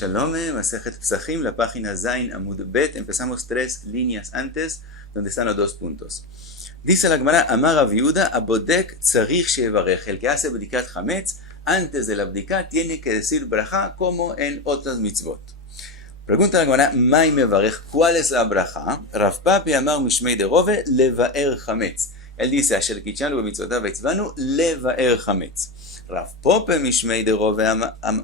Shalom, Masejet Pesachim, la página Zain Amud Bet. Empezamos 3 líneas antes, donde están los 2 puntos. Dice la Gemara, Amar Rav Yehuda, Abodek tzarich shevarech. El que hace bdikat hametz, antes de la bdikat, tiene que decir braja como en otras mitzvot. Pregunta la Gemara, Mai mevarech, ¿cuál es la braja? Rav Papi Amar Mishmei de Rove, levaer hametz. Él dice, Asher kichanu b'mitzvotav v'etzvanu, levaer hametz. Rav Pope Mishmei de Rove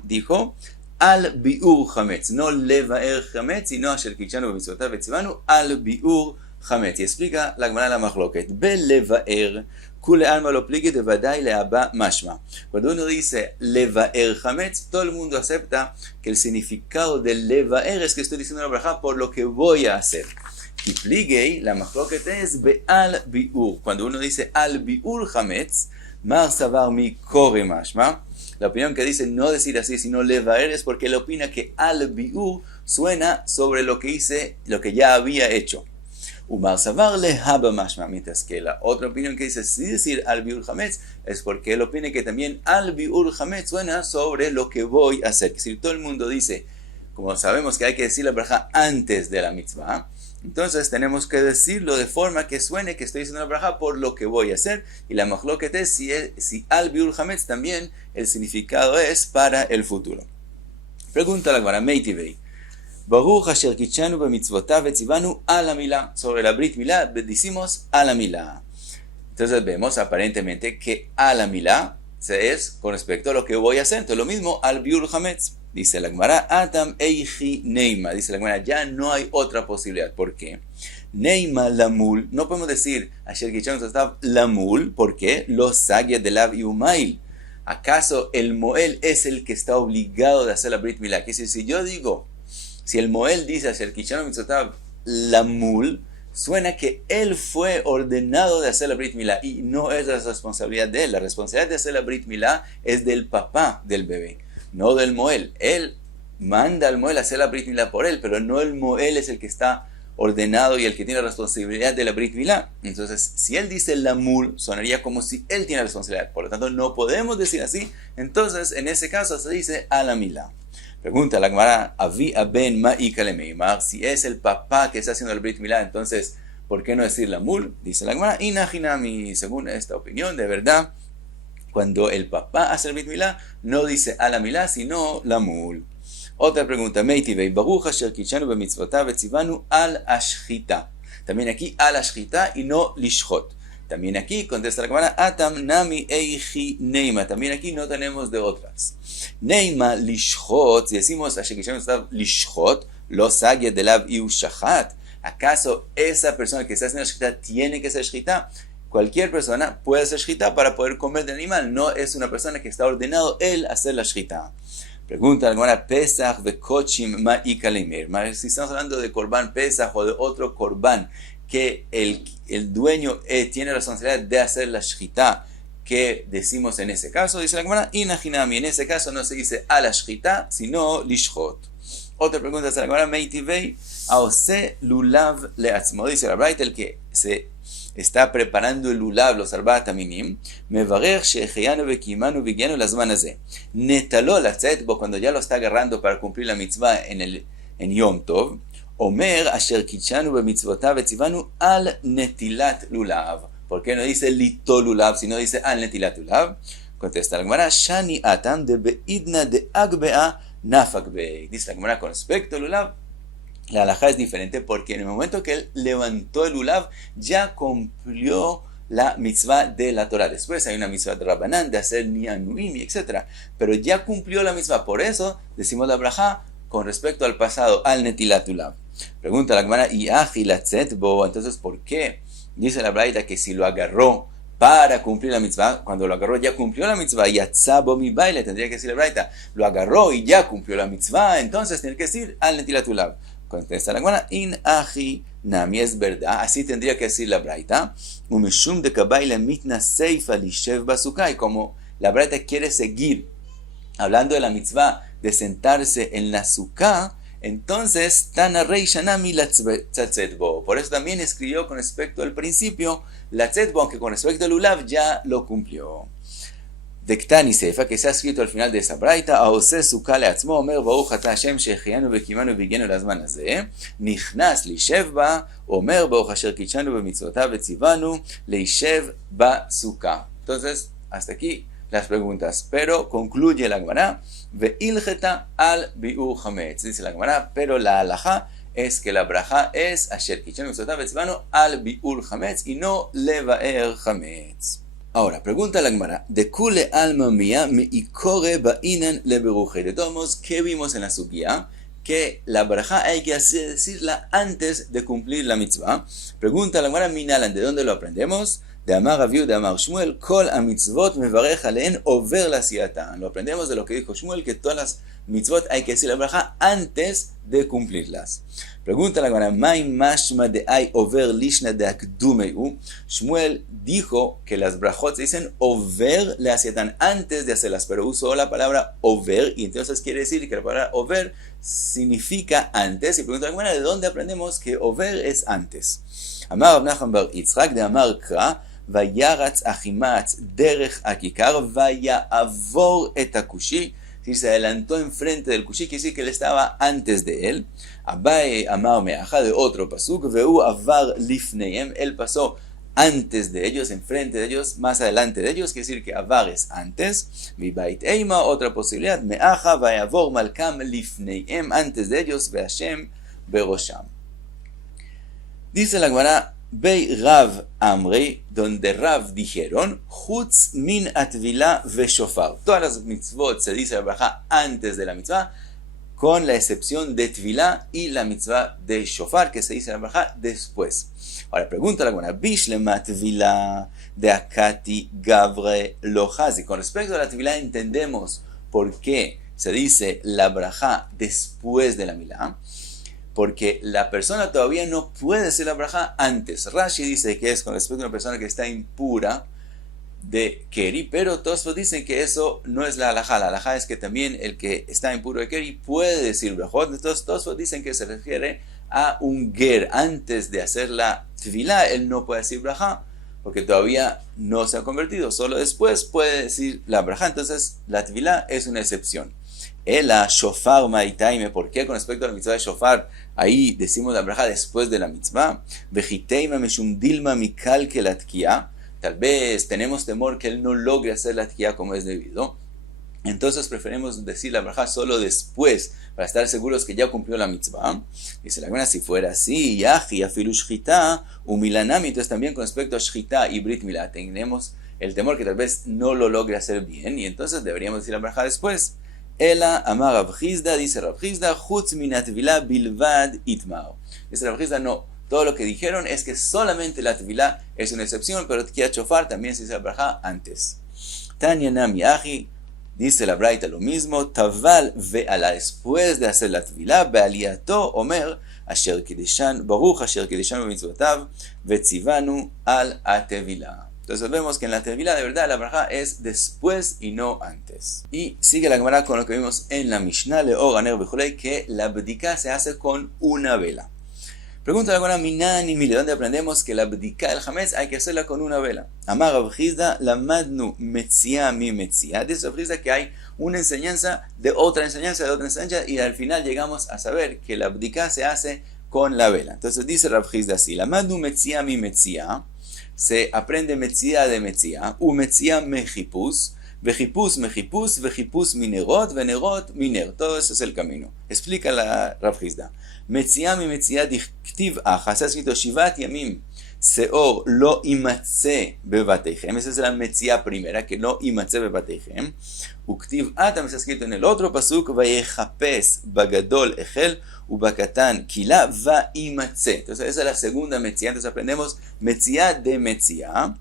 dijo, al biur hametz, no levaer hametz, sino Asher kichanu b'mitzvotav v'etzvanu, al biur hametz. Y explica la Gemara la machloket. Belevaer, kule alma lo pligue de vadai leaba mashma. Cuando uno dice levaer hametz, todo el mundo acepta que el significado de levaer es que estoy diciendo la braja por lo que voy a hacer. Y pligei, la machloket es be'al biur. Cuando uno dice al biur hametz, mar savar mi kore mashma. La opinión que dice no decir así, sino levaer, es porque él opina que al biur suena sobre lo que hice, lo que ya había hecho. Umar savar lehaba mashma, mientras que la otra opinión que dice sí decir al biur hametz es porque él opina que también al biur hametz suena sobre lo que voy a hacer. Si todo el mundo dice, como sabemos que hay que decir la braja antes de la mitzvah, entonces tenemos que decirlo de forma que suene que estoy diciendo la braja por lo que voy a hacer. Y la machloket es si al biur hametz también el significado es para el futuro. Pregunta la Gemara, Meitivei. Baruch asher kichanu b'mitzvotav v'tzivanu ala milah. Sobre la brit milah decimos ala milah. Entonces vemos aparentemente que ala milah es con respecto a lo que voy a hacer. Entonces lo mismo al biur hametz. Dice la Gemara, Atam Eichi Neima. Dice la Gemara, ya no hay otra posibilidad. ¿Por qué? Neima Lamul. No podemos decir Asher Kichanu B'mitzvotav Lamul. ¿Por qué? Los Sagia de Lav y Umail. ¿Acaso el Moel es el que está obligado de hacer la Brit Milah? Que si yo digo, si el Moel dice Asher Kichanu B'mitzvotav Lamul, suena que él fue ordenado de hacer la Brit Milah y no es la responsabilidad de él. La responsabilidad de hacer la Brit Milah es del papá del bebé, no del Moel. Él manda al Moel a hacer la Brit Milah por él, pero no el Moel es el que está ordenado y el que tiene la responsabilidad de la Brit Milah. Entonces, si él dice Lamul, sonaría como si él tiene la responsabilidad. Por lo tanto, no podemos decir así. Entonces, en ese caso se dice a la Milah. Pregunta la Gemara, Avi aben ma'ika lemeimar. Si es el papá que está haciendo el Brit Milah, entonces, ¿por qué no decir Lamul? Dice la Gemara, Inajinami. Según esta opinión, de verdad, cuando el papá hace el Brit Milah, no dice a la Milah, sino Lamul. Otra pregunta, Meitivei, Baruch asher kichanu b'mitzvotav v'tzivanu al ashchita. También aquí al ashchita y no lishchot. También aquí, contesta la Gemara, Atam nami eichi neima. También aquí no tenemos de otras. Neima lishchot, si decimos asher kichanu b'mitzvotav lishchot, lo sagia de lav iu shachat. ¿Acaso esa persona que está haciendo la shchita tiene que ser shchita? Cualquier persona puede hacer shchita para poder comer del animal. No es una persona que está ordenado él hacer la shchita. Pregunta alguna, Pesach vekochim ma'ika leimer. Si estamos hablando de korban Pesach o de otro korban que el dueño tiene la responsabilidad de hacer la shchita, ¿qué decimos en ese caso? Dice la Gemara, inajinami. En ese caso no se dice a la shchita, sino lishchot. Otra pregunta es la Gemara, Meitivei, aose lulav leatzmo. Dice la Braita, el que se está preparando el lulav, los arbat aminim, mevarech sheheyanu vekimanu vigyanu lazman hazeh. Netalo latzet bo, cuando ya lo está agarrando para cumplir la mitzvah en Yom Tov, omer asher kichanu b'mitzvotav vetzivanu al netilat lulav. ¿Por qué no dice lito lulav, sino dice al netilat lulav? Contesta la Gemara, shani atam de beidna de agbea nafak bei. Dice la Gemara, con respecto al lulav, la halajá es diferente porque en el momento que él levantó el lulav, ya cumplió la mitzvah de la Torah. Después hay una mitzvah de Rabbanán, de hacer nianuim, etc. Pero ya cumplió la mitzvah. Por eso decimos la brajá con respecto al pasado, al netilat lulav. Pregunta la Gemara, y ajilatzetbo, entonces ¿por qué? Dice la braita que si lo agarró para cumplir la mitzvah, cuando lo agarró ya cumplió la mitzvah, yatzabo mi baile, tendría que decir la braita, lo agarró y ya cumplió la mitzvah, entonces tiene que decir al netilat lulav. Contesta la Gemara, in aji nami, es verdad, así tendría que decir la braita, umeshum de kabaila mitna seifa lishev basukai, como la braita quiere seguir hablando de la mitzvah de sentarse en la sukkah, entonces tana rei shanami latzetbo. Por eso también escribió con respecto al principio latzetbo, aunque con respecto al lulav ya lo cumplió. de Ktani Sefa, que se ha escrito al final de esa braita, Aose Suka le'atzmo, Omer Baruch ata Hashem shechianu vekimanu v'higenu lazman hazeh, Nichnas lishev ba, Omer Baruch asher kitshanu b'mitzvotav v'tzivanu, leishev ba suka. Entonces, hasta aquí las preguntas, pero concluye la Gemara, ve'ilcheta al bi'ur chametz. Dice la Gemara, pero la halajá es que la braja es asher kitshanu b'mitzvotav v'tzivanu al bi'ur chametz y no levaer chametz. Ahora, pregunta la Gemara, de kule alma mía me ikore ba'inan leberuje. De todos modos, ¿qué vimos en la sugia? Que la braja hay que decirla antes de cumplir la mitzvah. Pregunta la Gemara, minalan, ¿de dónde lo aprendemos? De Amar Rav de Amar Shmuel, kol amitzvot mevarech alein over la siatan. Lo aprendemos de lo que dijo Shmuel, que todas las mitzvot hay que decir la braja antes de cumplirlas. Pregunta la Gemara, mai mashma de ay over lishna de akdumeu. Shmuel dijo que las brajot se dicen over la siatan antes de hacerlas, pero usó la palabra over y entonces quiere decir que la palabra over significa antes. Y pregunta la Gemara, ¿de dónde aprendemos que over es antes? Amar Rav Nachman bar Yitzchak de Amar Kra, Vayaratz Achimatz derech akikar, vayavor et akushi. Si se adelantó enfrente del kushi, quiere decir que él estaba antes de él. Abaye Amar Meacha de otro pasuk, Veu avar lifneim, él pasó antes de ellos, enfrente de ellos, más adelante de ellos, quiere decir que avar es antes. Vibait Eima, otra posibilidad, Meacha vayavor malkam lifneim, antes de ellos, Ve'ashem berosham. Dice la Gemara, Bei Rav Amrei, donde Rav dijeron, Chutz min atvila ve shofar. Todas las mitzvot se dice la braja antes de la mitzvah, con la excepción de tvila y la mitzvah de shofar, que se dice la braja después. Ahora pregunta la Gemara, Bishlema tvila de akati gavre lohazi. Con respecto a la tvila entendemos por qué se dice la braja después de la milá. Porque la persona todavía no puede decir la braja antes. Rashi dice que es con respecto a una persona que está impura de Keri, pero todos dicen que eso no es la halajá. La halajá es que también el que está impuro de Keri puede decir brajot. Entonces todos dicen que se refiere a un ger. Antes de hacer la tvilá, él no puede decir braja, porque todavía no se ha convertido. Solo después puede decir la braja. Entonces la tvilá es una excepción. Ela shofar maitaime, ¿por qué con respecto a la mitzvah de shofar ahí decimos la braja después de la mitzvah? Vejiteima meshum dilma mikal que la tkia, tal vez tenemos temor que él no logre hacer la tkia como es debido, entonces preferimos decir la braja solo después para estar seguros que ya cumplió la mitzvah. Dice la Gemara, si fuera así, yahi afilu shchita umilanami, entonces también con respecto a shchita y brit milá tenemos el temor que tal vez no lo logre hacer bien y entonces deberíamos decir la braja después. Ela amar Rav Chizda, dice Rav Chizda, chutz min atvila bilvad itmar. Dice Rav Chizda, no, todo lo que dijeron es que solamente la tvilá es una excepción, pero tkiat shofar también se dice la braja antes. Tanya nami aji, dice la braita lo mismo, taval ve'ala, después de hacer la tvilá, be'aliato omer, asher kideshan, baruch asher kideshan b'mitzvotav, ve'tzivanu al atevilá. Entonces vemos que en la tevilá de verdad la braja es después y no antes. Y sigue la Gemara con lo que vimos en la Mishnah, Leor Aner Bejolei, que la bdika se hace con una vela. Pregunta la Gemara, Minani Mile, ¿dónde aprendemos que la bdika del Hametz hay que hacerla con una vela? Amar Rav Chizda, lamadnu metzia mi metzia. Dice Rav Chizda que hay una enseñanza de otra enseñanza y al final llegamos a saber que la bdika se hace con la vela. Entonces dice Rav Chizda así, lamadnu metzia mi metzia. Se aprende metzia de metzia, u metzia mejipus, vejipus mejipus, vejipus minerot, venerot miner. Todo eso es el camino. Explica la Rav Chizda. Metzia mi metzia dichtiv aja, se ha escrito shivat yamim, seor lo imatze bebateichem. Esa es la metzia primera, que no imatze bebateichem. Uktiv atam se ha escrito en el otro pasuk, vayechapes bagadol echel, ubakatan kila va imatze. Entonces esa es la segunda metzia. Entonces aprendemos metzia de metzia.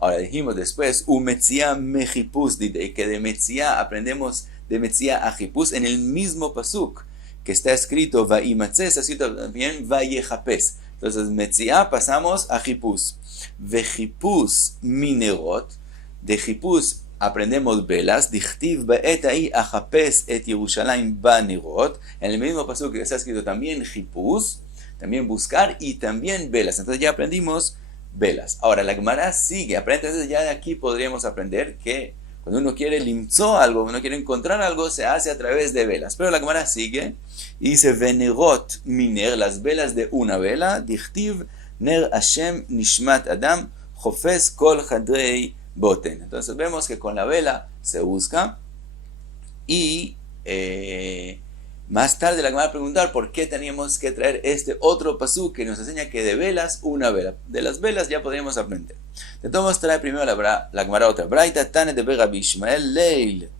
Ahora dijimos después metzia mejipus, que de metzia aprendemos de metzia a jipus en el mismo pasuk que está escrito va imatze, está escrito también va yejapes. Entonces metzia pasamos a jipus. Vejipus minerot, de jipus aprendemos velas, dichtiv ba'et ahí achapes et Yerushalayim banerot, en el mismo paso que está escrito también jipus, también buscar y también velas. Entonces ya aprendimos velas. Ahora la Gemara sigue, entonces ya de aquí podríamos aprender que con Cuando uno quiere limtzó algo, uno quiere encontrar algo, se hace a través de velas. Pero la Gemara sigue y dice, venerot miner, las velas de una vela, dichtiv ner Hashem nishmat adam, jofes kol hadrei boten. Entonces vemos que con la vela se busca y más tarde la Gemara va a preguntar por qué teníamos que traer este otro pasuk que nos enseña que de velas, una vela. De las velas ya podríamos aprender. De todos trae primero la Gemara otra. Braita tane de Rabbi Ishmael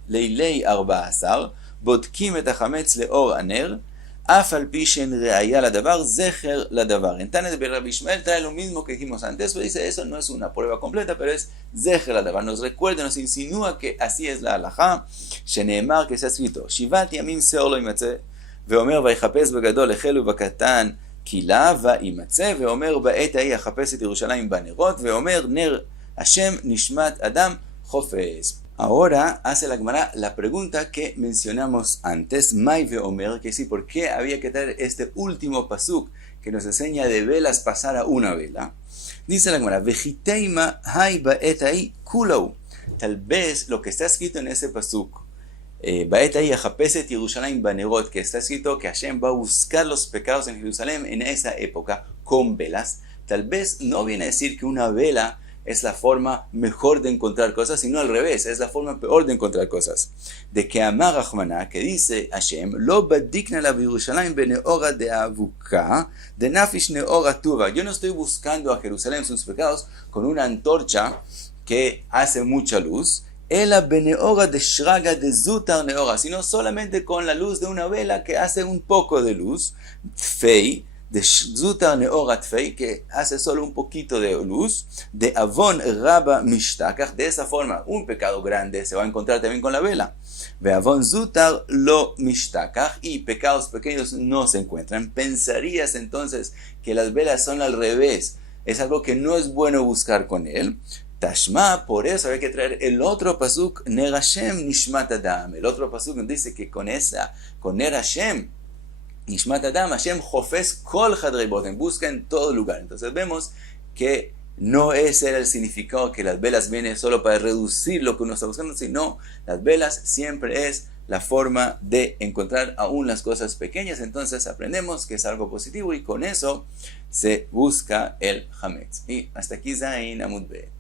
leilei arba asar, bodkim et hachametz leor aner, af al pi shen reaya ladavar, zecher ladavar. En tane de Rabbi Ishmael trae lo mismo que dijimos antes, pero dice eso no es una prueba completa, pero es zecher ladavar. Nos recuerda, nos insinúa que así es la halajá, sheneemar, que se ha escrito, shivat yamim seor lo imatze, ואומר ויחפש בגדול החל ובקטן קילה וימצא, ואומר בעת ההיא יחפש את ירושלים בנרות, ואומר נר השם נשמת אדם חופש. Ahora hace la Gemara la pregunta que mencionamos antes, Mai veomer, que sí, ¿por qué había que traer este último pasuk que nos enseña de velas pasar a una vela? Dice la Gemara, vejiteima hai ba'et ahí kulau. Tal vez lo que está escrito en ese pasuk, Baet ahí Ajapeset Yerushalayim Banerot, que está escrito que Hashem va a buscar los pecados en Jerusalén en esa época con velas. Tal vez no viene a decir que una vela es la forma mejor de encontrar cosas, sino al revés, es la forma peor de encontrar cosas. De que Amar Rahmana, que dice Hashem, Lo badikna la Yerushalayim beneora de avuka, de nafish neora tuva. Yo no estoy buscando a Jerusalén sus pecados con una antorcha que hace mucha luz, Ela beneora de shraga de zutar neora, sino solamente con la luz de una vela que hace un poco de luz, tfei, de zutar neora tfei, que hace solo un poquito de luz, de avon raba mishtakach, de esa forma un pecado grande se va a encontrar también con la vela, ve avon zutar lo mishtakach, y pecados pequeños no se encuentran. Pensarías entonces que las velas son al revés, es algo que no es bueno buscar con él. Tashma, por eso hay que traer el otro pasuk, Ner Hashem Nishmat Adam. El otro pasuk dice que con Ner Hashem Nishmat Adam, Hashem Jofes Kol Hadrei Boten, busca en todo lugar. Entonces vemos que no ese era el significado, que las velas vienen solo para reducir lo que uno está buscando, sino las velas siempre es la forma de encontrar aún las cosas pequeñas. Entonces aprendemos que es algo positivo y con eso se busca el Hametz. Y hasta aquí Zain Amud Bet.